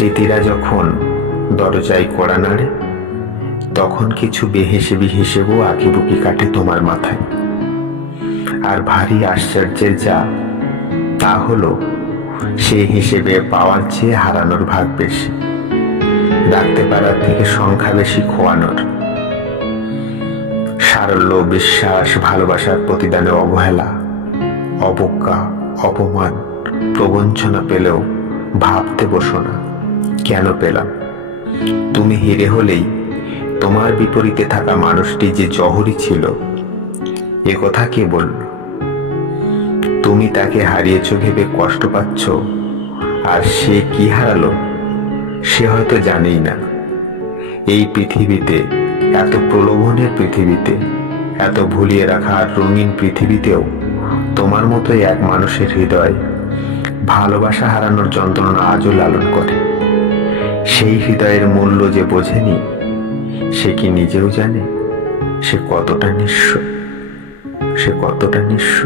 স্মৃতিরা যখন দরজায় কড়া নাড়ে, তখন কিছু বেহিসেবি হিসেবও আঁকিবুকি কাটে তোমার মাথায়। আর ভারী আশ্চর্যের যা তা হলো, সেই হিসেবে পাওয়ার চেয়ে হারানোর ভাগ বেশি, ডাকতে পারার থেকে সংখ্যা বেশি খোয়ানোর। সারল্য, বিশ্বাস, ভালোবাসার প্রতিদানে অবহেলা, অবজ্ঞা, অপমান, প্রবঞ্চনা পেলেও ভাবতে বসো না কেন পেলাম। তুমি হিরে হলেই তোমার বিপরীতে থাকা মানুষটি যে জহরি ছিল, এ কথা কে বলল? তুমি তাকে হারিয়েছ ভেবে কষ্ট পাচ্ছ, আর সে কি হারালো সে হয়তো জানেই না। এই পৃথিবীতে, এত প্রলোভনের পৃথিবীতে, এত ভুলিয়ে রাখা আর রঙিন পৃথিবীতেও তোমার মতোই এক মানুষের হৃদয় ভালোবাসা হারানোর যন্ত্রণা আজও লালন করে। সেই হৃদয়ের মূল্য যে বোঝেনি, সে কি নিজেও জানে সে কতটা নিঃস্ব, সে কতটা নিঃস্ব।